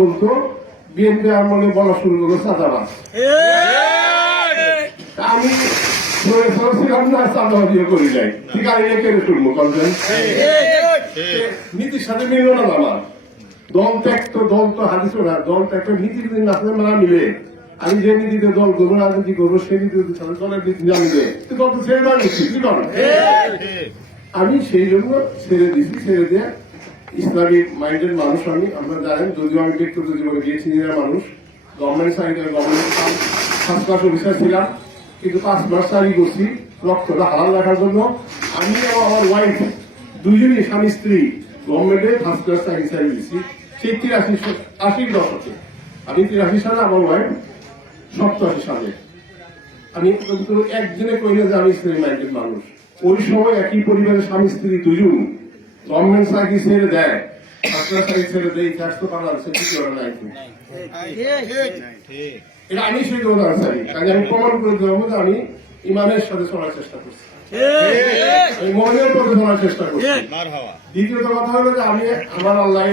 বলতো বিএনপি আমলে বলা শুরু করলো চাঁদাবাজ। আমি ছিলাম না, চাঁদাবাজিও করি নাই, ঠিক আছে কেড়ে শুনবো বলবেন নীতির সাথে মিলল না। আমার দল ত্যাগ তো হাদিস না, দল ত্যাগ নীতি যদি না মিলে, আমি যে নীতিতে দল করবো রাজনীতি করবো সেই নীতি দলের নীতি না মিলে দল তো ছেড়ে দেওয়া নিচ্ছি কি করেন। আমি সেই জন্য ছেড়ে দিচ্ছি, ছেড়ে দিয়ে ইসলামিক মাইন্ডের মানুষ আমি। আপনারা জানেন, যদিও আমি ব্যক্তিগত জীবনে গিয়েছি মানুষ, গভর্নমেন্ট সাইডে গভর্নমেন্ট ফার্স্ট ক্লাস অফিসার ছিলাম, কিন্তু 5 মাস চাকরি করছি লক্ষ্যটা হালাল রাখার জন্য। আমি এবং আমার ওয়াইফ দুজনই স্বামী স্ত্রী গভর্নমেন্টে ফার্স্ট ক্লাস চাকরি দিচ্ছি সেই 83 দশকে। আমি 83 সালে, আমার ওয়াইফ 87 সালে। আমি একদিনে কই না যে আমি ইসলামিক মাইন্ডের মানুষ। ওই সময় একই পরিবারের স্বামী স্ত্রী দুজন গভর্নমেন্ট চাকরি ছেড়ে দেয়, আপনার চাকরি ছেড়ে দেয়, ইতিহাস তো বাংলাদেশে কি করে নাই। এটা আমি সেই দৌড়ার চাই, কাজে আমি প্রমাণ করে দেবো যে আমি ইমানের সাথে চলার চেষ্টা করছি, আমি মনের পথে চলার চেষ্টা করছি। দ্বিতীয়ত কথা হলো যে আমি আমার আল্লাহ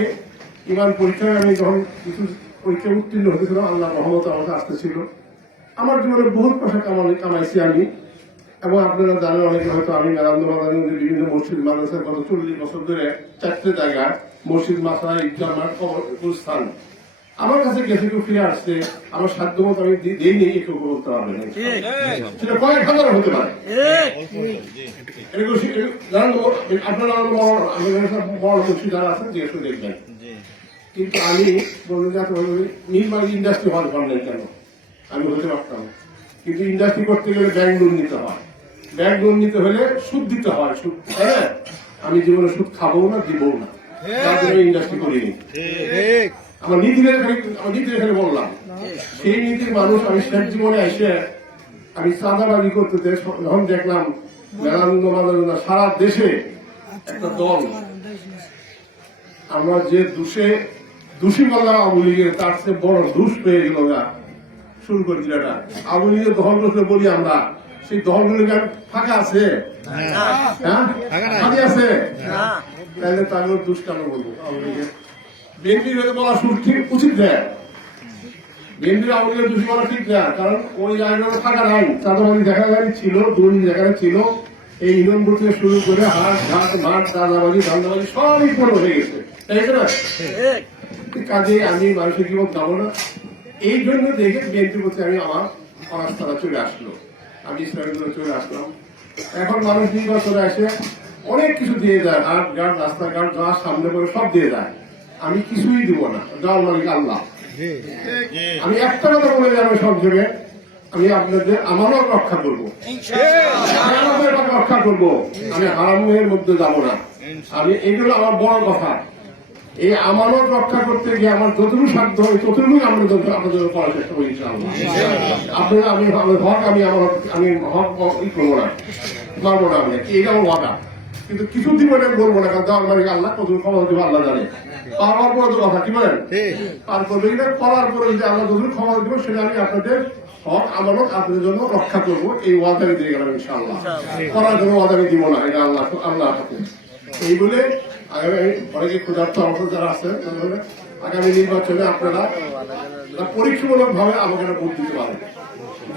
ইমান পরীক্ষায় আমি যখন কিছু পরীক্ষায় উত্তীর্ণ হতেছিলাম, আল্লাহ রহমত আমাকে আসতেছিল। আমার জীবনে বহুত পয়সা কামাইছি আমি। এবং আপনারা জানেন অনেকে হয়তো, আমি মেরান্দা বাজারের মধ্যে বিভিন্ন মসজিদ মাদ্রাসার গত 40 বছর ধরে 4টে জায়গায় মসজিদ, মাসা, ঈদগাহ মাঠ, কবরস্থান আমার কাছে গেছে, কেউ ফিরে আসছে, আমার সাধ্য মতো আমি দিই নেই, কেউ বলতে পারবে না। সেটা কয়েক হাজার হতে পারে। আপনারা বড় মসজিদ যারা আছেন জিজ্ঞেস করে দেখবেন। কিন্তু আমি বলবো যে নির্মাণ ইন্ডাস্ট্রি হওয়ার পারলেন কেন, আমি হতে পারতাম। কিন্তু ইন্ডাস্ট্রি করতে গেলে ব্যাংক লোন নিতে হয়, ব্যাংক লোন নিতে হলে সুদ দিতে হয়, সুদ। হ্যাঁ, আমি জীবনে সুদ খাবো না, দিবও না, তার জন্য ইন্ডাস্ট্রি করিনি। আমার নীতির এখানে বললাম, সেই নীতির মানুষ আমি শেষ জীবনে এসে আমি চাঁদাবাজি করতে যখন দেখলাম মেলান্দা সারা দেশে একটা দল, আমরা যে দোষী বললাম আওয়ামী লীগের, তার চেয়ে বড় দোষ পেয়ে গেল না শুরু করে দিলাটা। আওয়ামী লীগের দল করতে বলি আমরা, সেই দলগুলিকে ফাঁকা আছে, হ্যাঁ ফাঁকি আছে, তাহলে তাদের দোষ কেন বলবো আওয়ামী লীগের? বিএনপির হয়তো বলা ঠিক উচিত দেয়, বিএনপির আওয়ামী লীগের দোষী বলা ঠিক দেয়, কারণ ওই জায়গাটা ফাঁকা নাই, চাঁদাবাজি দেখা ছিল, দুর্নীতি দেখা ছিল। এই ইউনিয়ন থেকে শুরু করে হাট ঘাট মাঠ, চাঁদাবাজি ধান্দাবাজি সবই বড় হয়ে গেছে, তাই না? কাজে আমি মানুষের জীবন যাবো না, এই জন্য দেখে বিএনপির প্রতি আমি আমার অনাস্থাটা চলে আসলো, আমি ইসলামের চলে আসলাম। এখন মানুষ নির্বাচনে আসে অনেক কিছু দিয়ে যায়, হাট ঘাট রাস্তাঘাট যা সামনে করে সব দিয়ে যায়, আমি কিছুই দিব না, যাওয়ার মালিক আল্লাহ। আমি একটা কথা বলে যাবো সংক্ষেপে, আমি আপনাদের আমানত রক্ষা করবো, রক্ষা করবো, আমি হারামের মধ্যে যাবো না। আমি এইগুলো আমার বড় কথা। এই আমানত রক্ষা করতে গিয়ে আমার যতটুকু সাধ্য হয় ততটুকুই আমরা আপনাদের করার চেষ্টা করি ইনশাআল্লাহ। আপনারা আমি হক আমি হক ই করবো না, মারবো না, আমি এইটা আমার ওয়াদা। কিন্তু কিছু জীবনে বলবো না, কারণ দেওয়ার মালিক আল্লাহ, কত ক্ষমা দেবো আল্লাহ জানে। পাওয়ার পরে তো কথা কি বলেন, তারপর করার পরে যদি আল্লাহ যতটুকু ক্ষমা দেবো সেটা আমি আপনাদের হক আমানত আপনাদের জন্য রক্ষা করবো, এই ওয়াদা আমি দিয়ে গেলাম ইনশাআল্লাহ। করার জন্য ওয়াদা আমি দিব না, এটা আল্লাহ হাতে। এই বলে অনেকে ক্ষুধার্ত অবস্থা যারা আছে, আগামী নির্বাচনে আপনারা পরীক্ষামূলক ভাবে আমাকে ভোট দিতে পারেন।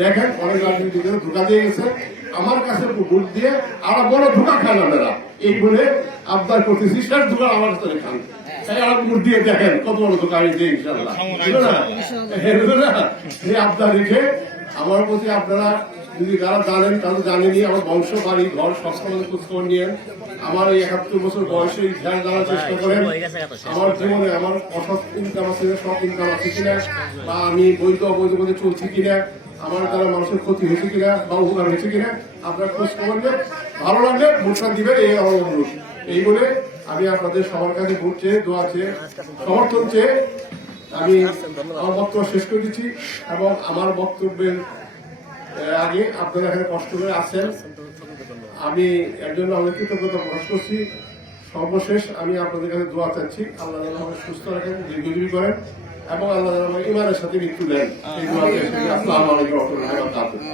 দেখেন অনেক রাজনীতিতে ধোকা দিয়ে গেছে, আমার কাছে ভোট দিয়ে আরো বড় ধোকা খান আপনারা, এই বলে আবদার করতেছি, শেষ ধোকা আমার কাছে খান, তাই আর ভোট দিয়ে দেখেন কত বড় ধোকা আমি দিই ইনশাআল্লাহ। এই আবদার রেখে আমার প্রতি আপনারা যদি যারা জানেন তারা জানেনি, আমার বংশ বাড়ি ঘর সবসময় খোঁজখবর নিয়ে আমার এই 71 বছর বয়সে ধ্যান জানার চেষ্টা করেন। আমার জীবনে আমার অসৎ ইনকাম আছে, সৎ ইনকাম আছে কিনা, বা আমি বৈধ অবৈধ পথে চলছি কিনা, আমার দ্বারা মানুষের ক্ষতি হয়েছে কিনা বা উপকার হয়েছে কিনা, আপনার খোঁজ খবর নিয়ে ভালো লাগলে ভোটটা দিবেন, এই আমার অনুরোধ। এই বলে আমি আপনাদের সবার কাছে ভোট চেয়ে, দোয়া চেয়ে, সমর্থন চেয়ে আমি আমার বক্তব্য শেষ করে দিচ্ছি। এবং আমার বক্তব্যের আগে আপনারা এখানে কষ্ট করে আছেন, আমি এর জন্য অনেক কৃতজ্ঞতা প্রকাশ করছি। সর্বশেষ আমি আপনাদের কাছে দোয়া চাচ্ছি, আল্লাহ আমাকে সুস্থ রাখেন, দীর্ঘজীবী করেন, এবং আল্লাহ আমাকে ইমানের সাথে মৃত্যু দেন। এই দোয়া। আসসালামু আলাইকুম ওয়া রাহমাতুল্লাহি ওয়া বারাকাতুহু।